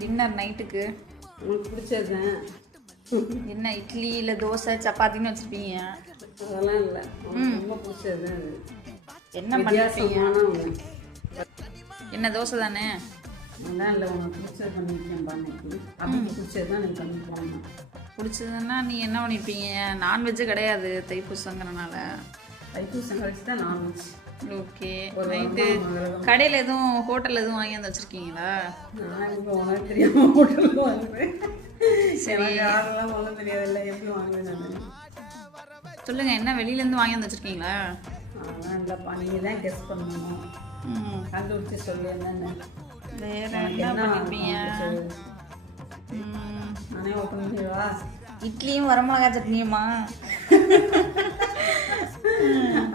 Dinner நைட்டுக்கு உங்களுக்கு பிடிச்சது என்ன இட்லி இல்லை தோசை சப்பாத்தின்னு வச்சுருப்பீங்க? அதெல்லாம் இல்லை, உங்களுக்கு ரொம்ப பிடிச்சது என்ன பண்ணிருப்பீங்க? என்ன தோசை தானே? அதெல்லாம் இல்லை, உங்களுக்கு பிடிச்சது பண்ணியிருக்கேன் இன்னைக்கு. அப்படி பிடிச்சது தான் எனக்கு பண்ணி போகணும். பிடிச்சதுன்னா நீ என்ன பண்ணியிருப்பீங்க? நான்வெஜ்ஜு கிடையாது தைப்பூசங்கிறனால. தைப்பூசம் கழிச்சு தான் நான்வெஜ். ஓகே. நைட்டு கடையில் எதுவும் ஹோட்டலில் எதுவும் வாங்கி வந்து வச்சுருக்கீங்களா? நான் இப்போ உனக்கு தெரியாமல் ஹோட்டலுக்கு வாங்குவேன். சரி, யாரெல்லாம் வாங்க தெரியாதில்ல, எப்படி வாங்குவேன் நான்? சொல்லுங்கள், என்ன வெளியிலேருந்து வாங்கி வந்து வச்சுருக்கீங்களா? அதெல்லாம் இல்லைப்பா, நீங்கள் தான் கெஸ் பண்ணணும். கண்டுபிடிச்சி சொல்லு என்னென்ன. வேறு என்ன பண்ணியிருப்பீங்க? நானே ஓப்பன் பண்ணிடுவா? இட்லியும் வரமிளகா சட்னியுமா?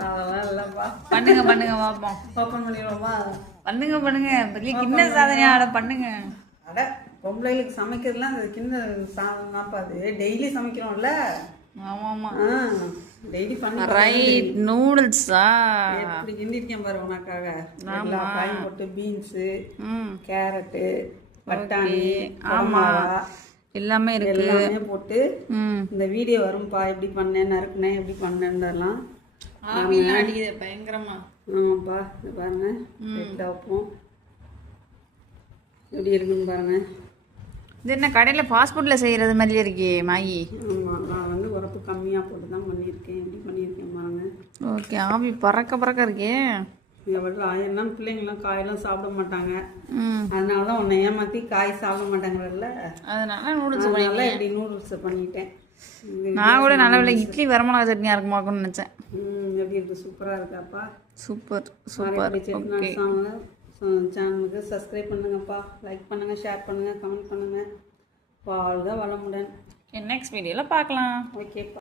அதெல்லாம் இல்லைப்பா. பண்ணுங்க பண்ணுங்க பார்ப்போம். ஓப்பன் பண்ணிடுவோமா? பண்ணுங்க பெரிய கிண்ண சாதனையா அட பண்ணுங்க. அட பொம்பளைகளுக்கு சமைக்கிறதுலாம் அந்த கிண்ண சாதனைப்பா, அது டெய்லி சமைக்கிறோம்ல. ஆமாம் டெய்லி பண்ணி ரைட். நூடுல்ஸா எப்படி கிண்டிருக்கேன் பாரு உனக்காக. எல்லா காயும் போட்டு பீன்ஸு, கேரட்டு, பட்டாணி, ஆமாம் எல்லாமே இருக்கு. எல்லாமே போட்டு இந்த வீடியோ வரும்பா, எப்படி பண்ணேன் நறுக்குனேன் எப்படி பண்ணேன்றலாம். பயங்கரமா. ஆமாப்பா, இது பாருங்க, ரெட்டாக வைப்போம். எப்படி இருக்குன்னு பாருங்க. இது என்ன கடையில் ஃபாஸ்ட் ஃபுட்டில் செய்கிறது மாதிரியே இருக்கே மாயி? ஆமாம், நான் வந்து உரப்பு கம்மியாக போட்டு தான் பண்ணியிருக்கேன். எப்படி பண்ணியிருக்கேன் பாருங்க. ஓகே. ஆவி பறக்க இருக்கே. எவ்வளோ ஆயிரம் பிள்ளைங்களாம் காயெல்லாம் சாப்பிட மாட்டாங்க, அதனால தான் உன்னை ஏமாற்றி காய் சாப்பிட மாட்டாங்கல்ல, அதனால நூடுல்ஸ் அதனால இப்படி நூடுல்ஸை பண்ணிட்டேன். நான் கூட நல்ல இட்லி வரமிளகா சட்னியாக இருக்குமாக்குன்னு நினச்சேன். எப்படி இருக்குது? சூப்பராக இருக்காப்பா. சூப்பர். சேனலுக்கு சப்ஸ்கிரைப் பண்ணுங்கப்பா, லைக் பண்ணுங்கள், ஷேர் பண்ணுங்கள், கமெண்ட் பண்ணுங்கள். வாழ்க வளமுடன். நெக்ஸ்ட் வீடியோவில் பார்க்கலாம். ஓகேப்பா.